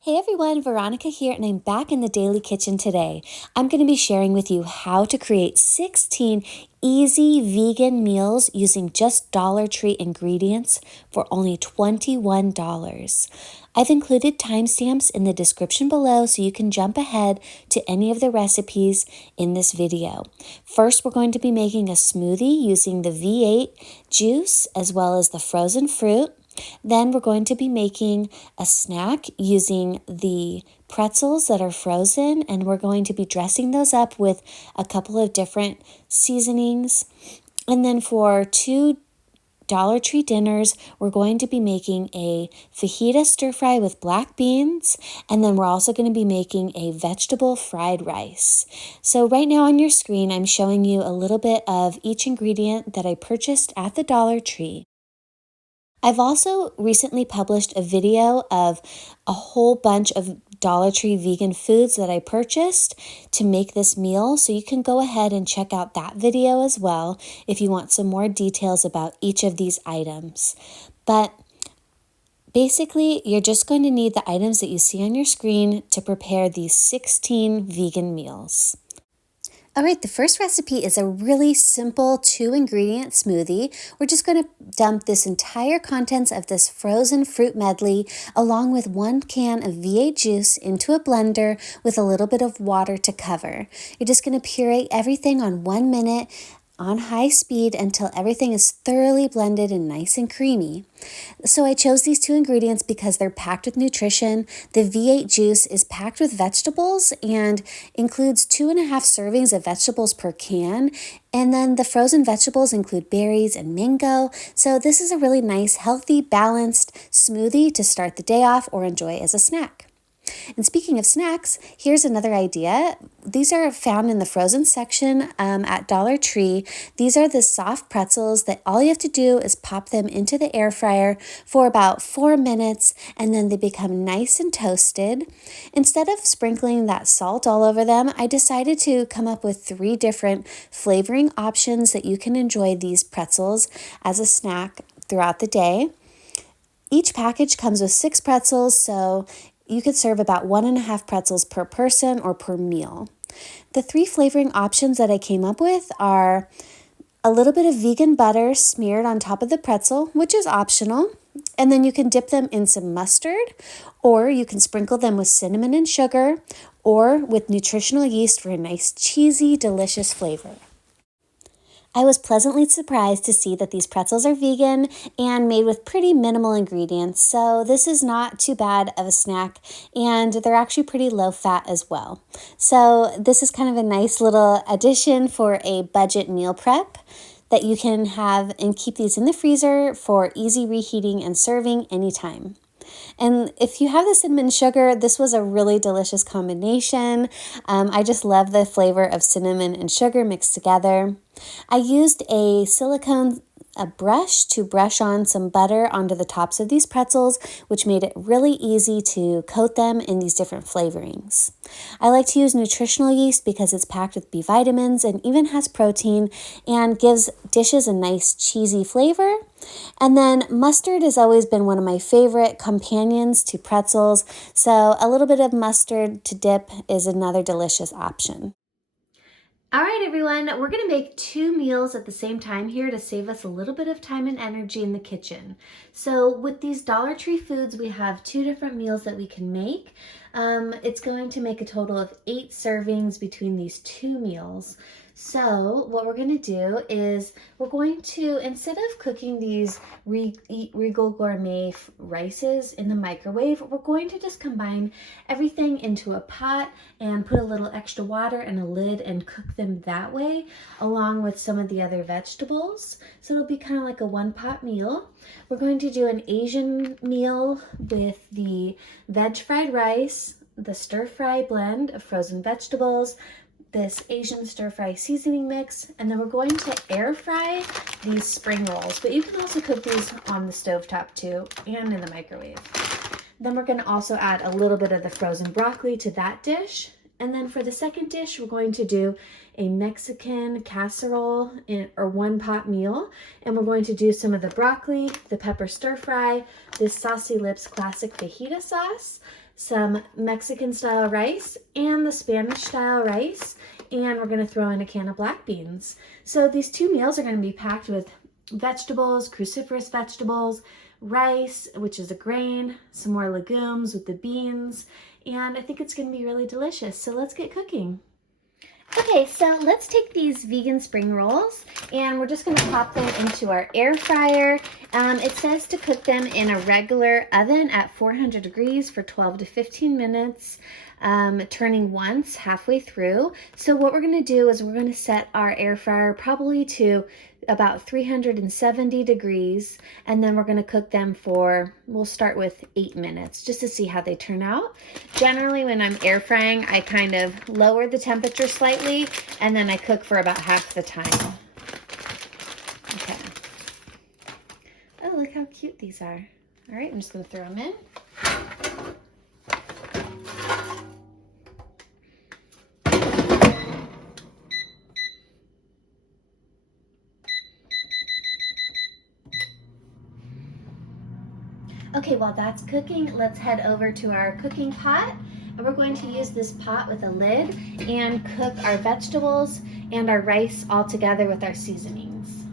Hey everyone, Veronica here, and I'm back in the Daily Kitchen today. I'm going to be sharing with you how to create 16 easy vegan meals using just Dollar Tree ingredients for only $21. I've included timestamps in the description below so you can jump ahead to any of the recipes in this video. First, we're going to be making a smoothie using the V8 juice as well as the frozen fruit. Then we're going to be making a snack using the pretzels that are frozen, and we're going to be dressing those up with a couple of different seasonings. And then for two Dollar Tree dinners, we're going to be making a fajita stir fry with black beans, and then we're also going to be making a vegetable fried rice. So right now on your screen, I'm showing you a little bit of each ingredient that I purchased at the Dollar Tree. I've also recently published a video of a whole bunch of Dollar Tree vegan foods that I purchased to make this meal, so you can go ahead and check out that video as well if you want some more details about each of these items. But basically, you're just going to need the items that you see on your screen to prepare these 16 vegan meals. All right, the first recipe is a really simple 2-ingredient smoothie. We're just going to dump this entire contents of this frozen fruit medley along with 1 can of V8 juice into a blender with a little bit of water to cover. You're just going to puree everything on 1 minute on high speed until everything is thoroughly blended and nice and creamy. So I chose these 2 ingredients because they're packed with nutrition. The V8 juice is packed with vegetables and includes 2.5 servings of vegetables per can. And then the frozen vegetables include berries and mango. So this is a really nice, healthy, balanced smoothie to start the day off or enjoy as a snack. And speaking of snacks, here's another idea. These are found in the frozen section at Dollar Tree. These are the soft pretzels that all you have to do is pop them into the air fryer for about 4 minutes, and then they become nice and toasted. Instead of sprinkling that salt all over them, I decided to come up with 3 different flavoring options that you can enjoy these pretzels as a snack throughout the day. Each package comes with 6 pretzels, so you could serve about 1.5 pretzels per person or per meal. The 3 flavoring options that I came up with are a little bit of vegan butter smeared on top of the pretzel, which is optional, and then you can dip them in some mustard, or you can sprinkle them with cinnamon and sugar, or with nutritional yeast for a nice cheesy, delicious flavor. I was pleasantly surprised to see that these pretzels are vegan and made with pretty minimal ingredients, so this is not too bad of a snack, and they're actually pretty low fat as well. So this is kind of a nice little addition for a budget meal prep that you can have and keep these in the freezer for easy reheating and serving anytime. And if you have the cinnamon sugar, this was a really delicious combination. I just love the flavor of cinnamon and sugar mixed together. I used a silicone brush to brush on some butter onto the tops of these pretzels, which made it really easy to coat them in these different flavorings. I like to use nutritional yeast because it's packed with B vitamins and even has protein and gives dishes a nice cheesy flavor. And then mustard has always been one of my favorite companions to pretzels, so a little bit of mustard to dip is another delicious option. All right, everyone, we're going to make 2 meals at the same time here to save us a little bit of time and energy in the kitchen. So with these Dollar Tree foods, we have 2 different meals that we can make. It's going to make a total of 8 servings between these 2 meals. So what we're going to do is we're going to, instead of cooking these Regal Gourmet rices in the microwave, we're going to just combine everything into a pot and put a little extra water and a lid and cook them that way, along with some of the other vegetables. So it'll be kind of like a 1-pot meal. We're going to do an Asian meal with the veg fried rice, the stir fry blend of frozen vegetables, this Asian stir fry seasoning mix, and then we're going to air fry these spring rolls, but you can also cook these on the stovetop too and in the microwave. Then we're going to also add a little bit of the frozen broccoli to that dish, And then for the second dish, we're going to do a Mexican casserole or one pot meal. And we're going to do some of the broccoli, the pepper stir fry, this Saucy Lips classic fajita sauce, some Mexican style rice and the Spanish style rice. And we're gonna throw in a can of black beans. So these two meals are gonna be packed with vegetables, cruciferous vegetables, rice, which is a grain, some more legumes with the beans, and I think it's going to be really delicious. So let's get cooking. Okay, so let's take these vegan spring rolls and we're just going to pop them into our air fryer. It says to cook them in a regular oven at 400 degrees for 12 to 15 minutes, turning once halfway through. So what we're going to do is we're going to set our air fryer probably to about 370 degrees, and then we're going to cook them for, we'll start with 8 minutes just to see how they turn out. Generally when I'm air frying, I kind of lower the temperature slightly and then I cook for about half the time. Okay. Oh, look how cute these are. All right, I'm just going to throw them in. Okay, while that's cooking, let's head over to our cooking pot. And we're going to use this pot with a lid and cook our vegetables and our rice all together with our seasonings.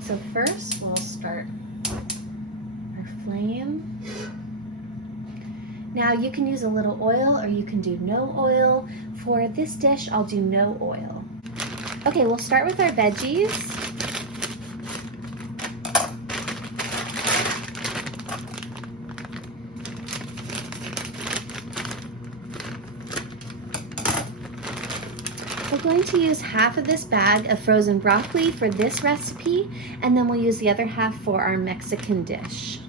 So first, we'll start our flame. Now you can use a little oil or you can do no oil. For this dish, I'll do no oil. Okay, we'll start with our veggies. We're going to use half of this bag of frozen broccoli for this recipe, and then we'll use the other half for our Mexican dish.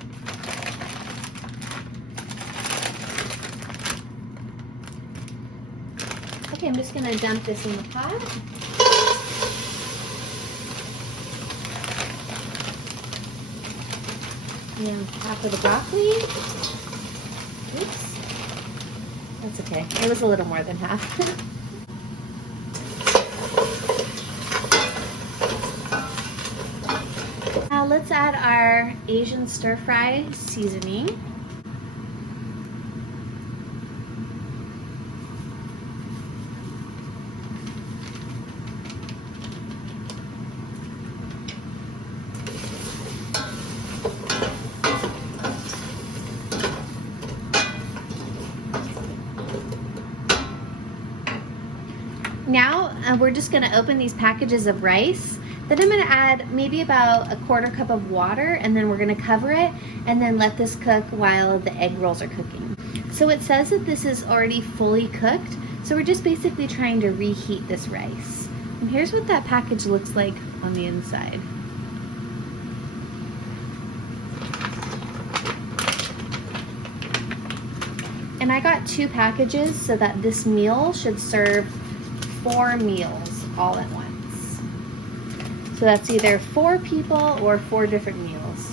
Okay, I'm just going to dump this in the pot. And half of the broccoli. Oops. That's okay. It was a little more than half. Now let's add our Asian stir-fry seasoning. Now we're just going to open these packages of rice. Then I'm going to add maybe about a 1/4 cup of water, and then we're going to cover it and then let this cook while the egg rolls are cooking. So it says that this is already fully cooked, so we're just basically trying to reheat this rice. And here's what that package looks like on the inside. And I got 2 packages so that this meal should serve 4 meals all at once. So that's either 4 people or 4 different meals.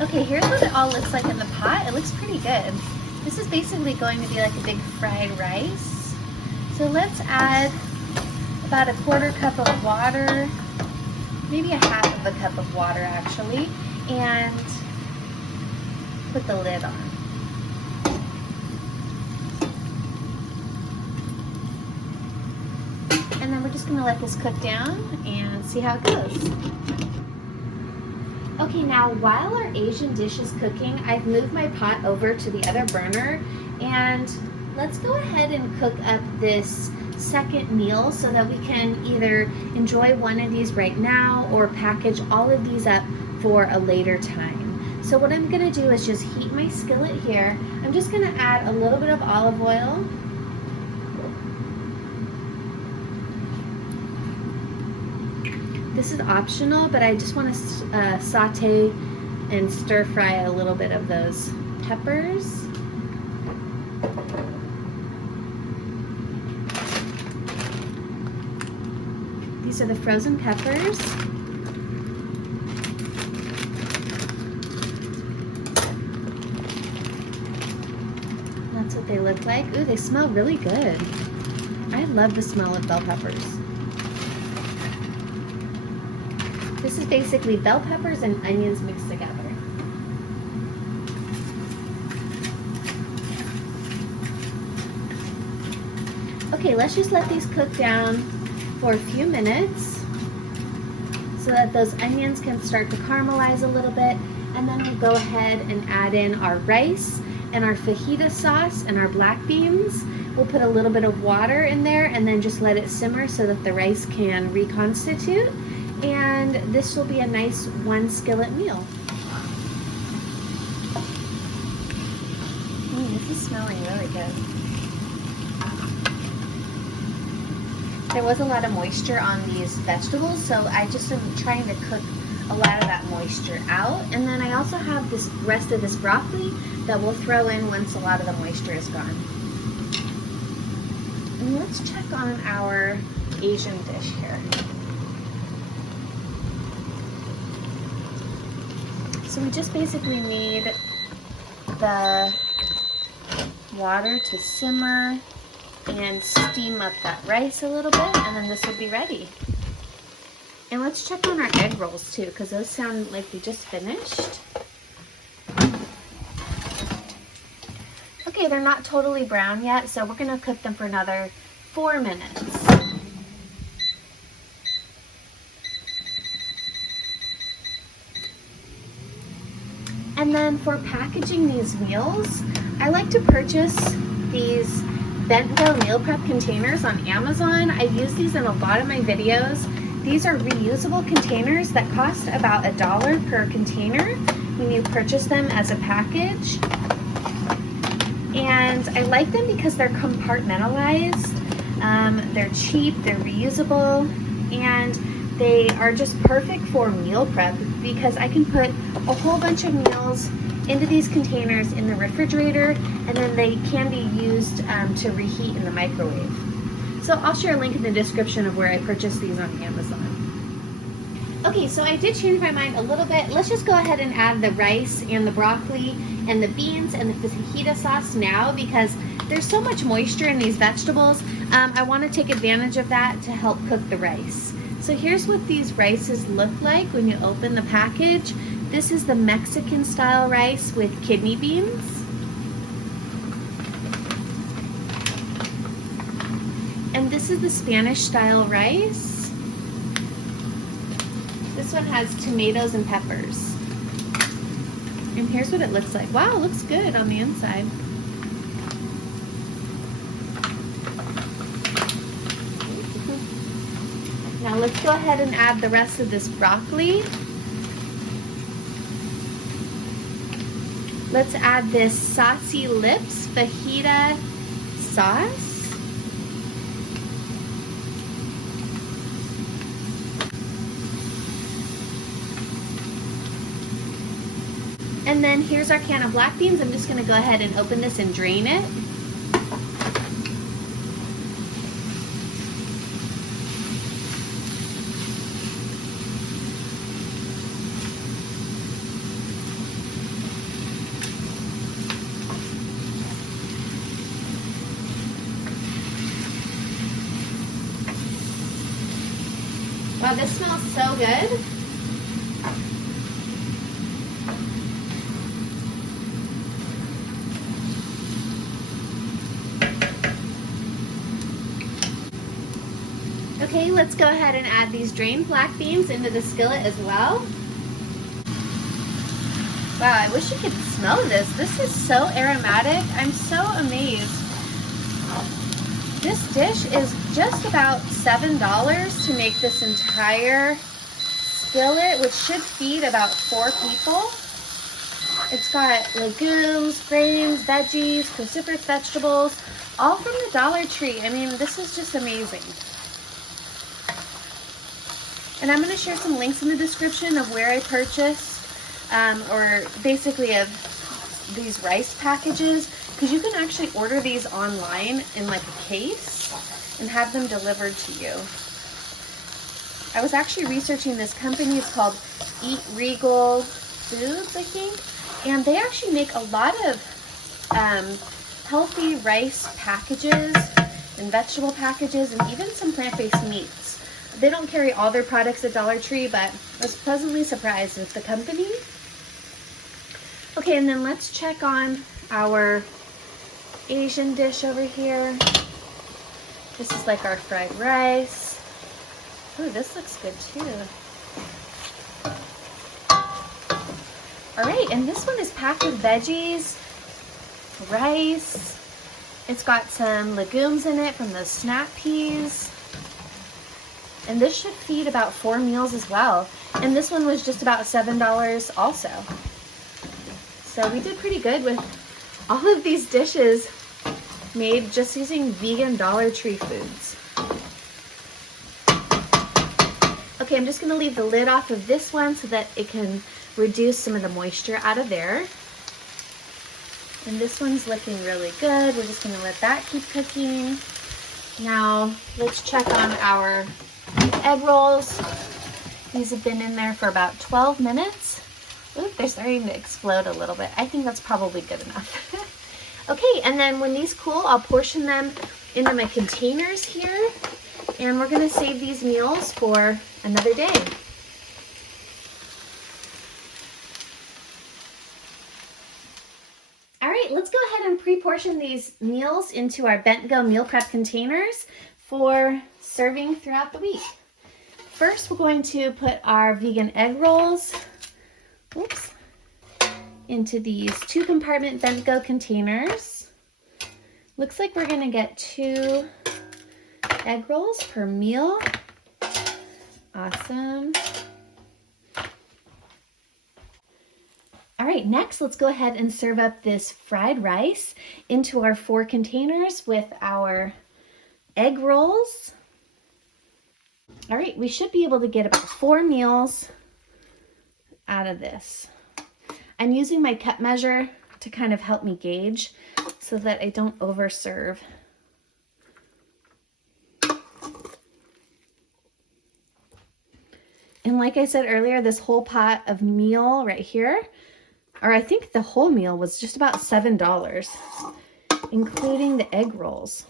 Okay, here's what it all looks like in the pot. It looks pretty good. This is basically going to be like a big fried rice. So let's add about a 1/4 cup of water, maybe a 1/2 of a cup of water actually, and put the lid on. And then we're just going to let this cook down and see how it goes. Okay, now while our Asian dish is cooking, I've moved my pot over to the other burner, and let's go ahead and cook up this second meal so that we can either enjoy one of these right now or package all of these up for a later time. So what I'm going to do is just heat my skillet here. I'm just going to add a little bit of olive oil. This is optional, but I just want to saute and stir fry a little bit of those peppers. These are the frozen peppers. that's what they look like. Ooh, they smell really good. I love the smell of bell peppers. This is basically bell peppers and onions mixed together. Okay, let's just let these cook down for a few minutes so that those onions can start to caramelize a little bit. And then we'll go ahead and add in our rice and our fajita sauce and our black beans. We'll put a little bit of water in there and then just let it simmer so that the rice can reconstitute. And this will be a nice one skillet meal. This is smelling really good. There was a lot of moisture on these vegetables, so I just am trying to cook a lot of that moisture out. And then I also have this rest of this broccoli that we'll throw in once a lot of the moisture is gone. And let's check on our Asian dish here. So we just basically need the water to simmer and steam up that rice a little bit, and then this will be ready. And let's check on our egg rolls too, because those sound like we just finished. Okay, they're not totally brown yet, so we're gonna cook them for another 4 minutes. And then for packaging these meals, I like to purchase these BentGo meal prep containers on Amazon. I use these in a lot of my videos. These are reusable containers that cost about $1 per container when you purchase them as a package. And I like them because they're compartmentalized, they're cheap, they're reusable, and they are just perfect for meal prep because I can put a whole bunch of meals into these containers in the refrigerator, and then they can be used to reheat in the microwave. So I'll share a link in the description of where I purchased these on Amazon. Okay, so I did change my mind a little bit. Let's just go ahead and add the rice and the broccoli and the beans and the fajita sauce now because there's so much moisture in these vegetables. I want to take advantage of that to help cook the rice. So here's what these rices look like when you open the package. This is the Mexican style rice with kidney beans. And this is the Spanish style rice. This one has tomatoes and peppers. And here's what it looks like. Wow, it looks good on the inside. Now let's go ahead and add the rest of this broccoli. Let's add this Saucy Lips fajita sauce. And then here's our can of black beans. I'm just going to go ahead and open this and drain it. Wow, this smells so good. Okay, let's go ahead and add these drained black beans into the skillet as well. Wow, I wish you could smell this. This is so aromatic. I'm so amazed. This dish is just about $7 to make this entire skillet, which should feed about 4 people. It's got legumes, grains, veggies, cruciferous vegetables, all from the Dollar Tree. I mean, this is just amazing. And I'm going to share some links in the description of where I purchased, or basically of these rice packages, because you can actually order these online in like a case and have them delivered to you. I was actually researching this company. It's called Eat Regal Foods, I think, and they actually make a lot of healthy rice packages and vegetable packages and even some plant-based meats. They don't carry all their products at Dollar Tree, but I was pleasantly surprised with the company. Okay, and then let's check on our Asian dish over here. This is like our fried rice. Oh, this looks good too. All right, and this one is packed with veggies, rice. It's got some legumes in it from the snap peas. And this should feed about 4 meals as well. And this one was just about $7 also. So we did pretty good with all of these dishes made just using vegan Dollar Tree foods. Okay, I'm just gonna leave the lid off of this one so that it can reduce some of the moisture out of there. And this one's looking really good. We're just gonna let that keep cooking. Now, let's check on our egg rolls. These have been in there for about 12 minutes. Ooh, they're starting to explode a little bit. I think that's probably good enough. Okay, and then when these cool, I'll portion them into my containers here, and we're gonna save these meals for another day. All right, let's go ahead and pre-portion these meals into our BentGo meal prep containers for serving throughout the week. First, we're going to put our vegan egg rolls, into these 2-compartment BentGo containers. Looks like we're gonna get 2 egg rolls per meal. Awesome. All right, next let's go ahead and serve up this fried rice into our 4 containers with our egg rolls. All right, we should be able to get about 4 meals out of this. I'm using my cup measure to kind of help me gauge so that I don't overserve. And like I said earlier, this whole pot of meal right here, or I think the whole meal was just about $7, including the egg rolls.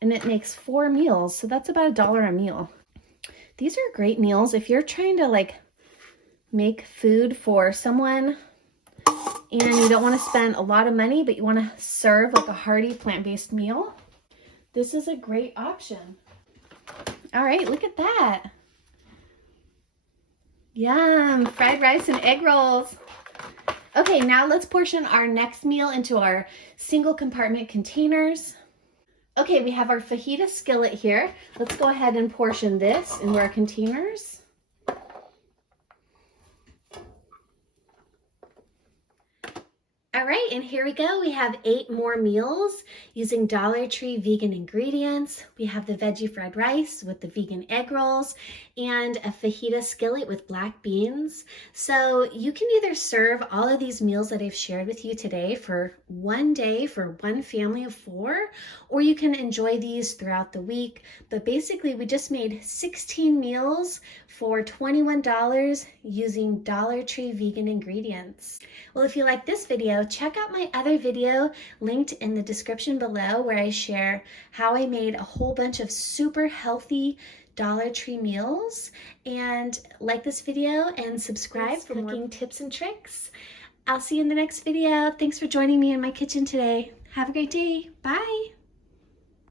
And it makes 4 meals, so that's about $1 a meal. These are great meals if you're trying to like make food for someone and you don't want to spend a lot of money, but you want to serve like a hearty plant-based meal. This is a great option. All right, look at that. Yum, fried rice and egg rolls. Okay, now let's portion our next meal into our single compartment containers. Okay, we have our fajita skillet here. Let's go ahead and portion this into our containers. All right, and here we go. We have 8 more meals using Dollar Tree vegan ingredients. We have the veggie fried rice with the vegan egg rolls and a fajita skillet with black beans. So you can either serve all of these meals that I've shared with you today for one day for one family of 4, or you can enjoy these throughout the week. But basically, we just made 16 meals for $21 using Dollar Tree vegan ingredients. Well, if you like this video, check out my other video linked in the description below where I share how I made a whole bunch of super healthy Dollar Tree meals. And like this video and subscribe for more tips and tricks. I'll see you in the next video. Thanks for joining me in my kitchen today. Have a great day. Bye.